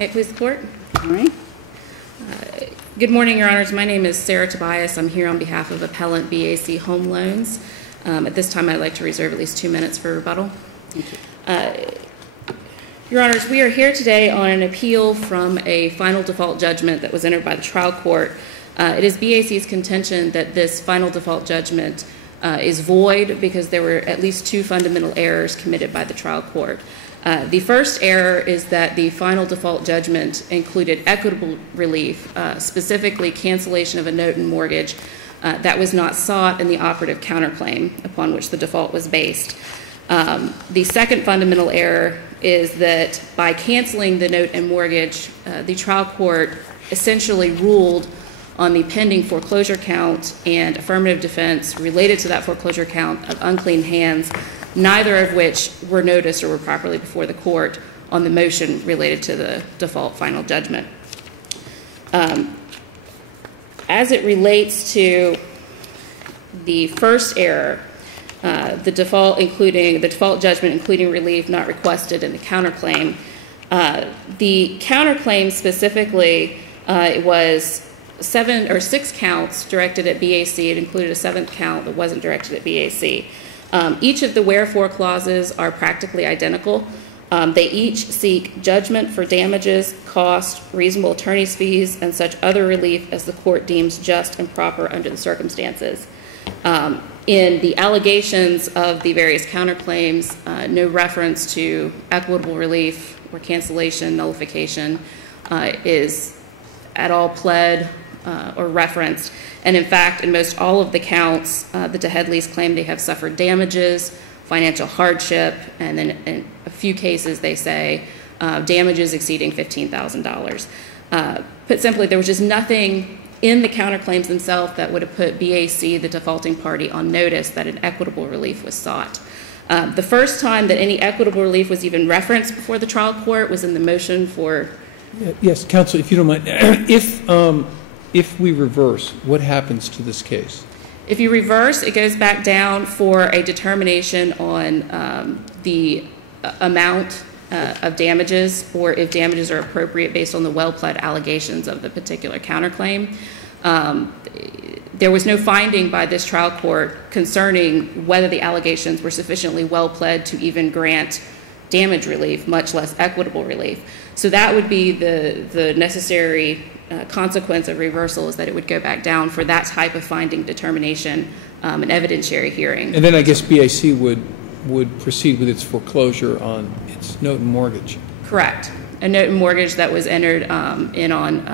May it please the Court? All right. Good morning, Your Honors. My name is Sarah Tobias. I'm here on behalf of Appellant BAC Home Loans. At this time, I'd like to reserve at least 2 minutes for rebuttal. Thank you. Your Honors, we are here today on an appeal from a final default judgment that was entered by the trial court. It is BAC's contention that this final default judgment is void because there were at least 2 fundamental errors committed by the trial court. The first error is that the final default judgment included equitable relief, specifically cancellation of a note and mortgage that was not sought in the operative counterclaim upon which the default was based. The second fundamental error is that by canceling the note and mortgage, the trial court essentially ruled on the pending foreclosure count and affirmative defense related to that foreclosure count of unclean hands, neither of which were noticed or were properly before the court on the motion related to the default final judgment. As it relates to the first error, the default judgment including relief not requested in the counterclaim, the counterclaim specifically it was 7 or 6 counts directed at BAC. It included a 7th count that wasn't directed at BAC. Each of the wherefore clauses are practically identical. They each seek judgment for damages, cost, reasonable attorney's fees, and such other relief as the court deems just and proper under the circumstances. In the allegations of the various counterclaims, no reference to equitable relief or cancellation, nullification is at all pled or referenced. And in fact, in most all of the counts, the Headleys claim they have suffered damages, financial hardship, and then in a few cases they say damages exceeding $15,000. Put simply, there was just nothing in the counterclaims themselves that would have put BAC, the defaulting party, on notice that an equitable relief was sought. The first time that any equitable relief was even referenced before the trial court was in the motion for... Yes, counsel, if you don't mind, if we reverse, what happens to this case? If you reverse, it goes back down for a determination on the amount of damages, or if damages are appropriate based on the well-pled allegations of the particular counterclaim. There was no finding by this trial court concerning whether the allegations were sufficiently well-pled to even grant damage relief, much less equitable relief. So that would be the necessary consequence of reversal, is that it would go back down for that type of finding determination, an evidentiary hearing. And then I guess BAC would proceed with its foreclosure on its note and mortgage. Correct. A note and mortgage that was entered in on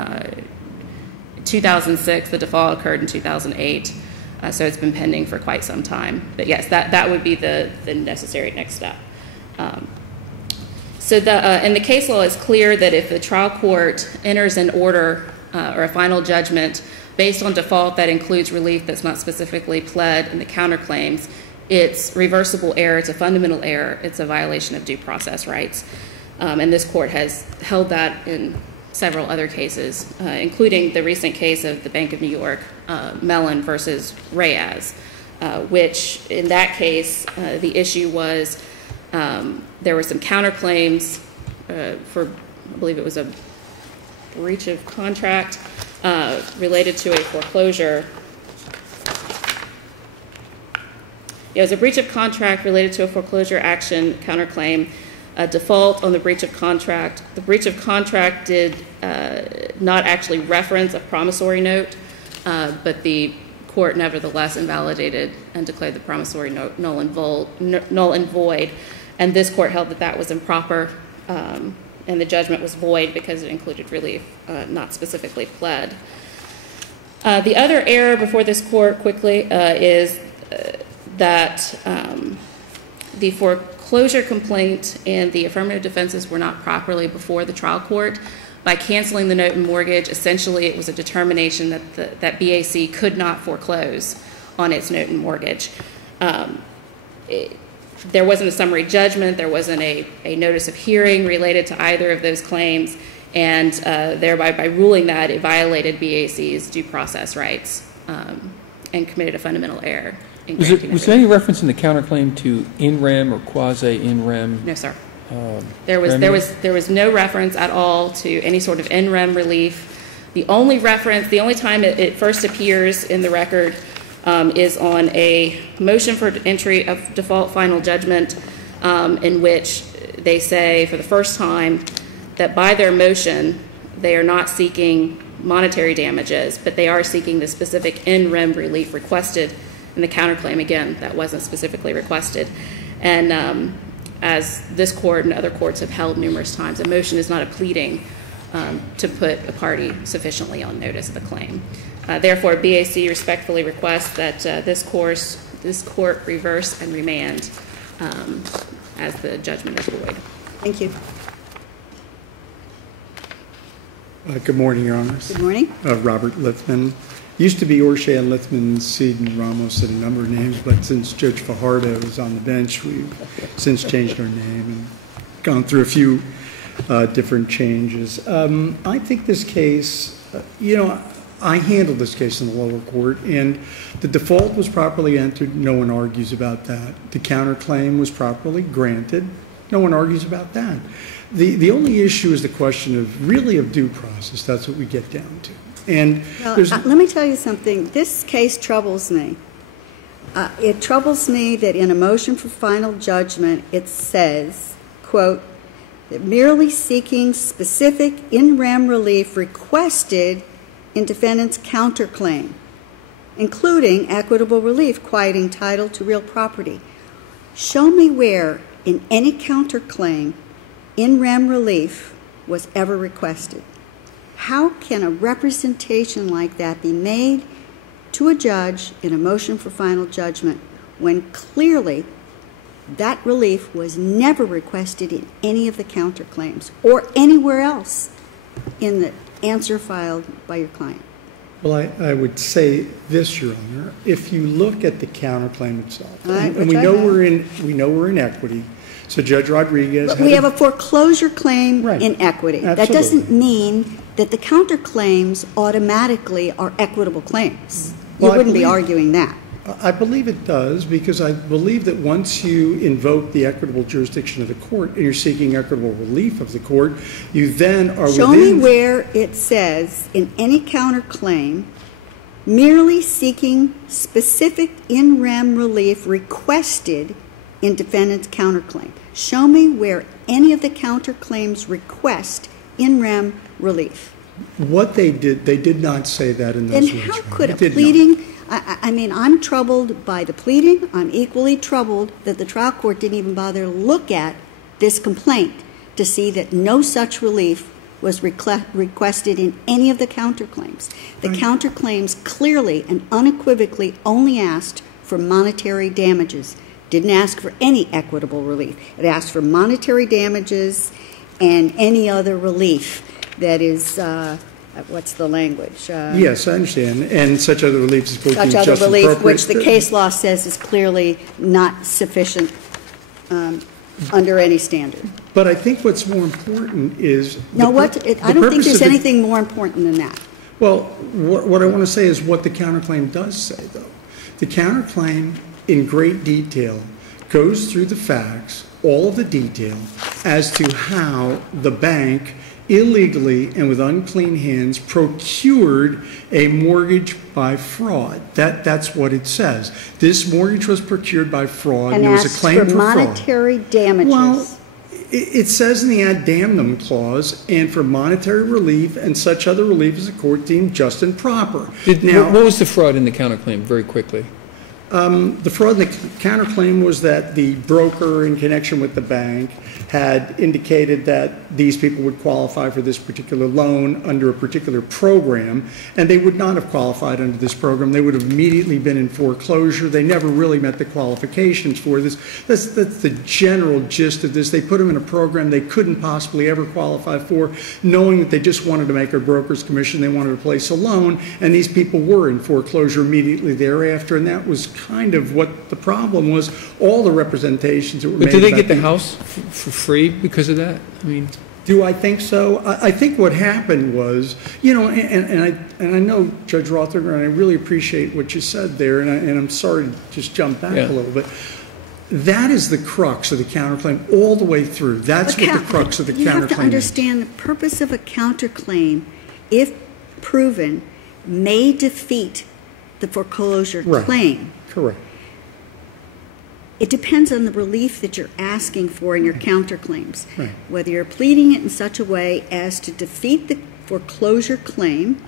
2006. The default occurred in 2008. So it's been pending for quite some time. But yes, that would be the necessary next step. And the case law is clear that if the trial court enters an order or a final judgment based on default that includes relief that's not specifically pled in the counterclaims, it's reversible error, it's a fundamental error, it's a violation of due process rights. And this court has held that in several other cases, including the recent case of the Bank of New York, Mellon versus Reyes, which in that case, the issue was there were some counterclaims for, I believe it was a breach of contract related to a foreclosure. It was a breach of contract related to a foreclosure action counterclaim, a default on the breach of contract. The breach of contract did not actually reference a promissory note, but the court nevertheless invalidated and declared the promissory note null and void. And this court held that that was improper, and the judgment was void because it included relief not specifically pled. The other error before this court quickly is that the foreclosure complaint and the affirmative defenses were not properly before the trial court. By canceling the note and mortgage, essentially it was a determination that that BAC could not foreclose on its note and mortgage. There wasn't a summary judgment, there wasn't a notice of hearing related to either of those claims, and thereby by ruling that, it violated BAC's due process rights and committed a fundamental error. Was there any reference in the counterclaim to in rem or quasi in rem? No, sir. There was no reference at all to any sort of in rem relief. The only time it first appears in the record is on a motion for entry of default final judgment, in which they say for the first time that by their motion they are not seeking monetary damages, but they are seeking the specific in rem relief requested in the counterclaim. Again, that wasn't specifically requested. And as this court and other courts have held numerous times, a motion is not a pleading to put a party sufficiently on notice of the claim. Therefore, BAC respectfully requests that this court reverse and remand as the judgment is void. Thank you. Good morning, Your Honors. Good morning. Robert Lithman. Used to be Orshea, Lithman, Seed, and Ramos, and a number of names, but since Judge Fajardo is on the bench, we've since changed our name and gone through a few different changes. I think this case, I handled this case in the lower court, and the default was properly entered. No one argues about that. The counterclaim was properly granted. No one argues about that. The only issue is the question of due process. That's what we get down to. And let me tell you something. This case troubles me. It troubles me that in a motion for final judgment it says, quote, that merely seeking specific in rem relief requested in defendant's counterclaim, including equitable relief quieting title to real property. Show me where in any counterclaim in rem relief was ever requested. How can a representation like that be made to a judge in a motion for final judgment when clearly that relief was never requested in any of the counterclaims or anywhere else in the answer filed by your client? Well, I would say this, Your Honor. If you look at the counterclaim itself, right, and we know we're in equity. So Judge Rodriguez, but we have a foreclosure claim in equity. Absolutely. That doesn't mean that the counterclaims automatically are equitable claims. You wouldn't be arguing that. I believe it does, because I believe that once you invoke the equitable jurisdiction of the court and you're seeking equitable relief of the court, you then are Show me where it says in any counterclaim merely seeking specific in rem relief requested in defendant's counterclaim. Show me where any of the counterclaims request in rem relief. What they did not say that in those Then how could a pleading, I mean, I'm troubled by the pleading. I'm equally troubled that the trial court didn't even bother to look at this complaint to see that no such relief was requested in any of the counterclaims. The counterclaims clearly and unequivocally only asked for monetary damages. Didn't ask for any equitable relief. It asked for monetary damages and any other relief that is, what's the language? Yes, I understand. And such other relief is such other relief, which the case law says is clearly not sufficient under any standard. But I think what's more important is... I don't think there's anything more important than that. Well, what I want to say is what the counterclaim does say, though. The counterclaim, in great detail, goes through the facts, all of the detail, as to how the bank illegally and with unclean hands procured a mortgage by fraud. That's what it says. This mortgage was procured by fraud. And there was a claim for fraud. monetary damages. Well, it says in the ad damnum clause, and for monetary relief and such other relief as the court deemed just and proper. What was the fraud in the counterclaim, very quickly? The fraud in the counterclaim was that the broker, in connection with the bank, had indicated that these people would qualify for this particular loan under a particular program, and they would not have qualified under this program. They would have immediately been in foreclosure. They never really met the qualifications for this. That's the general gist of this. They put them in a program they couldn't possibly ever qualify for, knowing that they just wanted to make a broker's commission. They wanted to place a loan, and these people were in foreclosure immediately thereafter, and that was kind of what the problem was. All the representations that were made. But did they get the house for free because of that? I mean, do I think so? I think what happened was, and I know Judge Rother, and I really appreciate what you said there, and I'm sorry to just jump back a little bit. that is the crux of the counterclaim all the way through. That's what the crux of the counterclaim is. You have to understand the purpose of a counterclaim, if proven, may defeat the foreclosure claim. Correct. It depends on the relief that you're asking for in your counterclaims. Right. Whether you're pleading it in such a way as to defeat the foreclosure claim,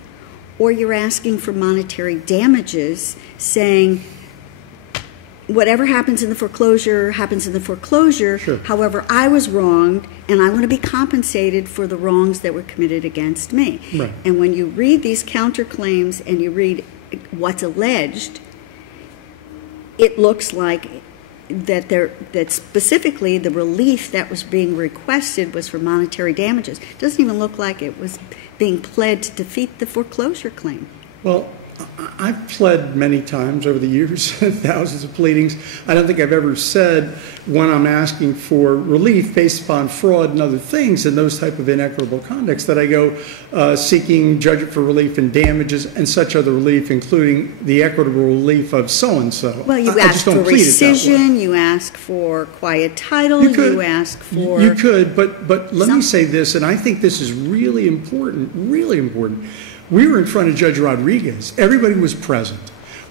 or you're asking for monetary damages, saying whatever happens in the foreclosure happens in the foreclosure. Sure. However, I was wronged, and I want to be compensated for the wrongs that were committed against me. Right. And when you read these counterclaims and you read what's alleged, it looks like that specifically the relief that was being requested was for monetary damages. It doesn't even look like it was being pled to defeat the foreclosure claim. Well, I've pled many times over the years, thousands of pleadings. I don't think I've ever said when I'm asking for relief based upon fraud and other things and those type of inequitable conducts that I go seeking judgment for relief and damages and such other relief, including the equitable relief of so-and-so. Well, you ask for rescission, you ask for quiet title, you ask for... You could, but let me say this, and I think this is really important, really important. We were in front of Judge Rodriguez. Everybody was present.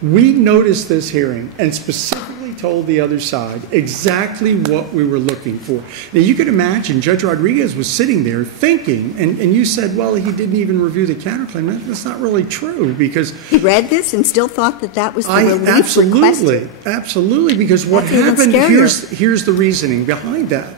We noticed this hearing and specifically told the other side exactly what we were looking for. Now, you could imagine Judge Rodriguez was sitting there thinking, and you said, well, he didn't even review the counterclaim. That's not really true because... He read this and still thought that was the relief requested. Absolutely, because what happened, here's the reasoning behind that.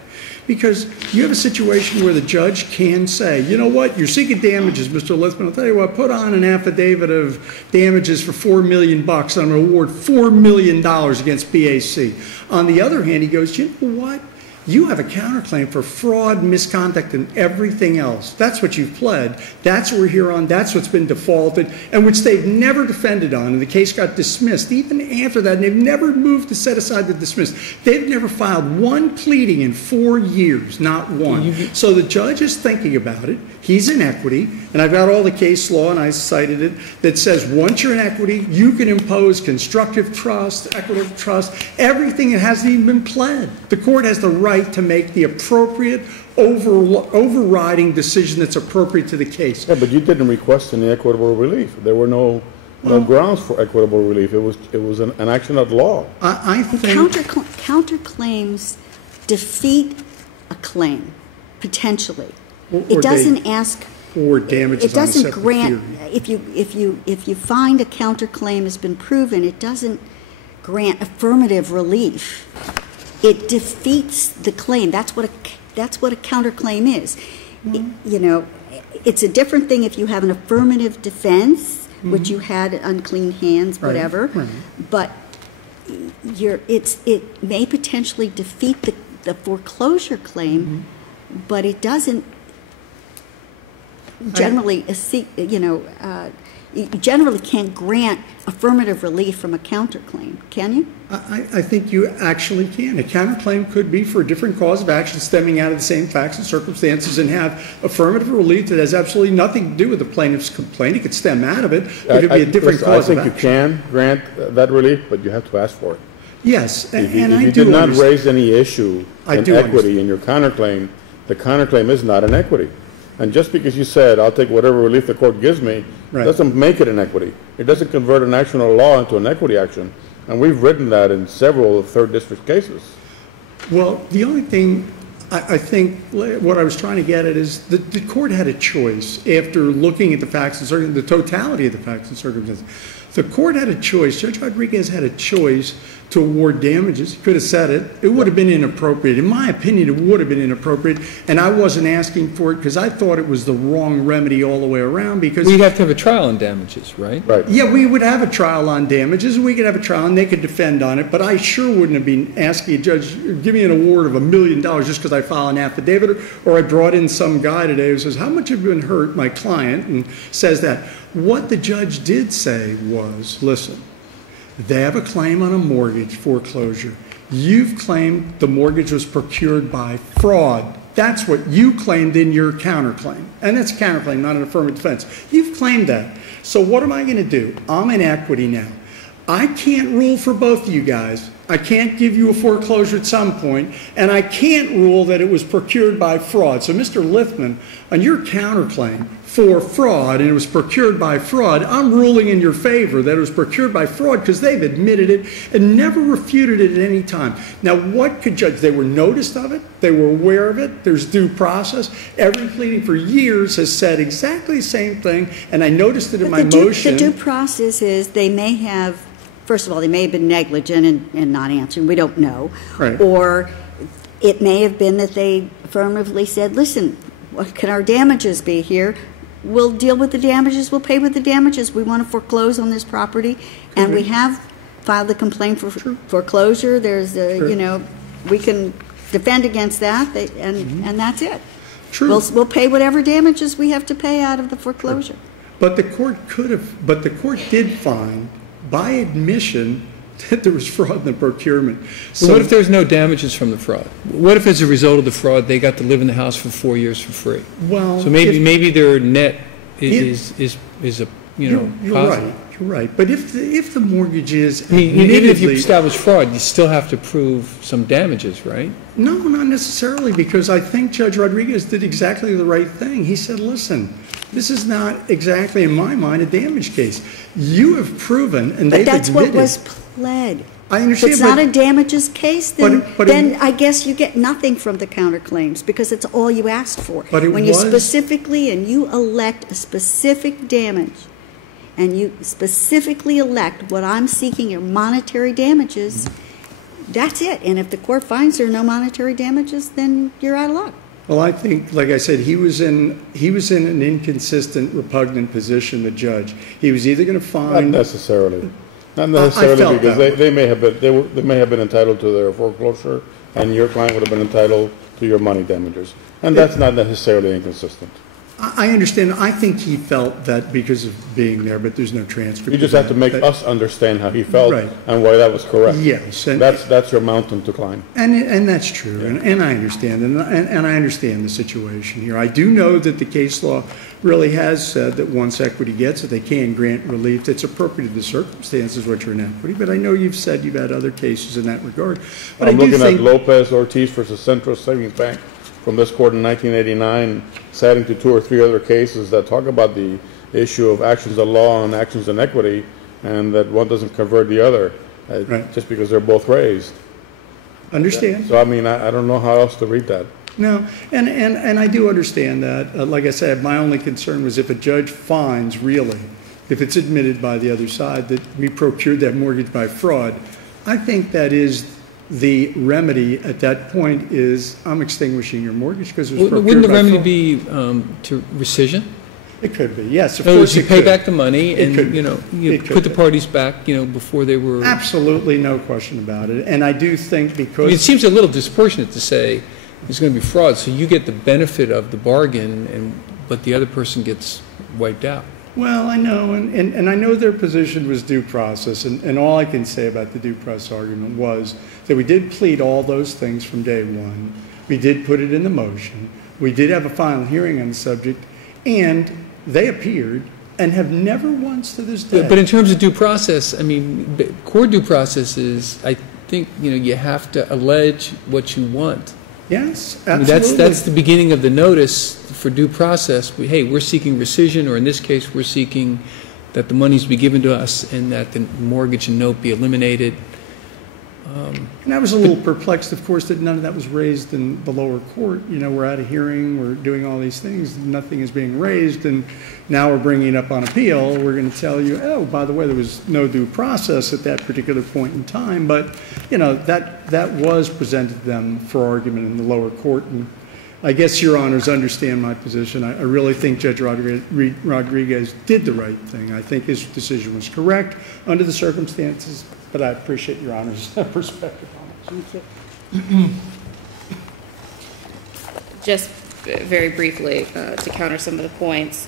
Because you have a situation where the judge can say, you know what, you're seeking damages, Mr. Lithman. I'll tell you what, put on an affidavit of damages for $4 million. I'm going to award $4 million against BAC. On the other hand, he goes, you know what? You have a counterclaim for fraud, misconduct, and everything else. That's what you've pled. That's what we're here on. That's what's been defaulted, and which they've never defended on, and the case got dismissed. Even after that, and they've never moved to set aside the dismiss. They've never filed one pleading in 4 years, not one. So the judge is thinking about it. He's in equity, and I've got all the case law, and I cited it, that says once you're in equity, you can impose constructive trust, equitable trust, everything that hasn't even been pled. The court has the right to make the appropriate overriding decision that's appropriate to the case. Yeah, but you didn't request any equitable relief. There were no grounds for equitable relief. It was an action of law. I think counterclaims defeat a claim potentially. It doesn't ask or damages. It doesn't grant if you find a counterclaim has been proven. It doesn't grant affirmative relief. It defeats the claim. That's what a counterclaim is. You know, it's a different thing if you have an affirmative defense, which you had unclean hands, whatever. Right. But it may potentially defeat the foreclosure claim, but it doesn't generally. You generally can't grant affirmative relief from a counterclaim, can you? I think you actually can. A counterclaim could be for a different cause of action stemming out of the same facts and circumstances and have affirmative relief that has absolutely nothing to do with the plaintiff's complaint. It could stem out of it. It could be a different cause of action. I think you can grant that relief, but you have to ask for it. Yes, if you did not raise any issue in equity in your counterclaim, the counterclaim is not an equity. And just because you said, I'll take whatever relief the court gives me, doesn't make it an equity. It doesn't convert an action of law into an equity action. And we've written that in several third district cases. Well, the only thing I think what I was trying to get at is the court had a choice after looking at the facts and circumstances, the totality of the facts and circumstances. The court had a choice. Judge Rodriguez had a choice to award damages. He could have said it. It would have been inappropriate. In my opinion, it would have been inappropriate, and I wasn't asking for it because I thought it was the wrong remedy all the way around because... We'd have to have a trial on damages, right? Right. Yeah, we would have a trial on damages, and we could have a trial, and they could defend on it, but I sure wouldn't have been asking a judge, give me an award of $1 million just because I filed an affidavit, or I brought in some guy today who says, how much have you been hurt, my client, and says that. What the judge did say was, listen, they have a claim on a mortgage foreclosure. You've claimed the mortgage was procured by fraud. That's what you claimed in your counterclaim. And that's a counterclaim, not an affirmative defense. You've claimed that. So what am I going to do? I'm in equity now. I can't rule for both of you guys. I can't give you a foreclosure at some point, and I can't rule that it was procured by fraud. So, Mr. Lithman, on your counterclaim for fraud, and it was procured by fraud, I'm ruling in your favor that it was procured by fraud because they've admitted it and never refuted it at any time. Now, what could judge? They were noticed of it. They were aware of it. There's due process. Every pleading for years has said exactly the same thing, and I noticed it in my motion. The due process is they may have, first of all, they may have been negligent in not answering. We don't know. Right. Or it may have been that they affirmatively said, listen, what can our damages be here? We'll deal with the damages. We'll pay with the damages. We want to foreclose on this property. And we have filed a complaint for foreclosure. There's a, we can defend against that, and that's it. True. We'll pay whatever damages we have to pay out of the foreclosure. But the court did find, by admission, that there was fraud in the procurement. So what if there's no damages from the fraud? What if as a result of the fraud they got to live in the house for 4 years for free? Well, so maybe their net is a you're positive. You're right. But if the mortgage is even if you establish fraud, you still have to prove some damages, right? No, not necessarily, because I think Judge Rodriguez did exactly the right thing. He said, listen, this is not exactly, in my mind, a damage case. You have proven, and they've admitted. But that's what was pled. I understand. If it's not a damages case, then I guess you get nothing from the counterclaims because it's all you asked for. But when you specifically, and you elect a specific damage, and you specifically elect what I'm seeking are monetary damages, that's it. And if the court finds there are no monetary damages, then you're out of luck. Well, I think, like I said, he was in an inconsistent, repugnant position, the judge. He was either going to find... Not necessarily, because they may have been entitled to their foreclosure, and your client would have been entitled to your money damages. And that's not necessarily inconsistent. I understand. I think he felt that because of being there, but there's no transcript. You just have to make us understand how he felt and why that was correct. Yes. And that's your mountain to climb. And that's true. And I understand. And I understand the situation here. I do know that the case law really has said that once equity gets it, they can grant relief that's appropriate to the circumstances which are in equity. But I know you've said you've had other cases in that regard. But I'm looking at Lopez Ortiz versus Central Savings Bank from this court in 1989, citing to 2 or 3 other cases that talk about the issue of actions of law and actions in equity, and that one doesn't convert the other just because they're both raised. Understand. So, I mean, I don't know how else to read that. No, and I do understand that. Like I said, my only concern was if a judge finds, really, if it's admitted by the other side that we procured that mortgage by fraud, I think that is the remedy at that point is I'm extinguishing your mortgage because it was procured by fraud. Wouldn't the remedy be to rescission? It could be, yes. Of course, you pay back the money and you put the parties back, before they were. Absolutely, no question about it. And I do think because it seems a little disproportionate to say it's going to be fraud, so you get the benefit of the bargain, but the other person gets wiped out. Well, I know, and I know their position was due process, and all I can say about the due process argument was that we did plead all those things from day one. We did put it in the motion. We did have a final hearing on the subject, and they appeared and have never once to this day. But in terms of due process, I mean, core due process is, I think, you have to allege what you want. Yes, absolutely. I mean, that's the beginning of the notice for due process. Hey, we're seeking rescission, or in this case, we're seeking that the monies be given to us and that the mortgage and note be eliminated. And I was a little perplexed, of course, that none of that was raised in the lower court. We're at a hearing, we're doing all these things, nothing is being raised, and now we're bringing it up on appeal. We're going to tell you, oh, by the way, there was no due process at that particular point in time, but, that was presented to them for argument in the lower court, and I guess your honors understand my position. I really think Judge Rodriguez did the right thing. I think his decision was correct under the circumstances, but I appreciate your honors' perspective on it. Thank you. Just very briefly to counter some of the points.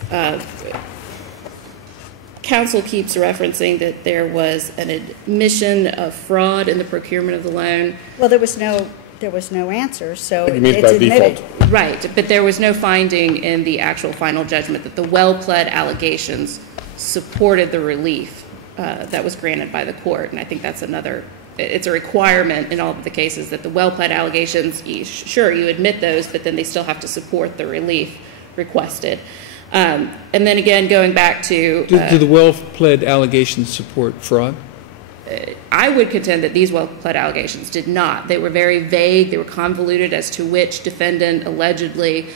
Counsel keeps referencing that there was an admission of fraud in the procurement of the loan. Well, there was no answer, so it's admitted. Default. Right, but there was no finding in the actual final judgment that the well-pled allegations supported the relief that was granted by the court. And I think that's another, it's a requirement in all of the cases that the well-pled allegations, sure, you admit those, but then they still have to support the relief requested. And then again, going back to... Do the well-pled allegations support fraud? I would contend that these well-pled allegations did not. They were very vague. They were convoluted as to which defendant allegedly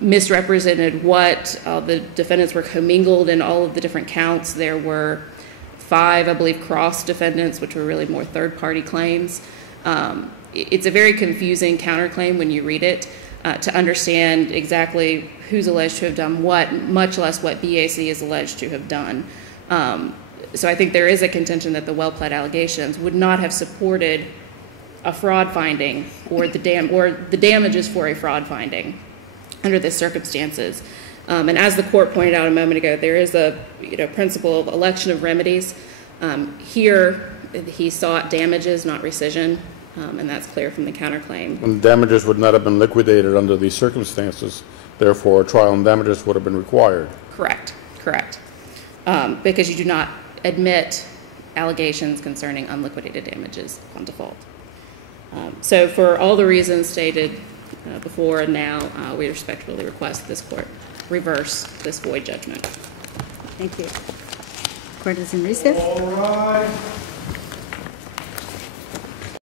misrepresented what. The defendants were commingled in all of the different counts. There were 5, I believe, cross-defendants, which were really more third-party claims. It's a very confusing counterclaim when you read it to understand exactly who's alleged to have done what, much less what BAC is alleged to have done. So I think there is a contention that the well-pled allegations would not have supported a fraud finding or the damages for a fraud finding under the circumstances. And as the court pointed out a moment ago, there is a principle of election of remedies. Here, he sought damages, not rescission, and that's clear from the counterclaim. And damages would not have been liquidated under these circumstances. Therefore, a trial on damages would have been required. Correct. Because you do not admit allegations concerning unliquidated damages on default. So for all the reasons stated before and now, we respectfully request this court reverse this void judgment. Thank you. Court is in recess. All right.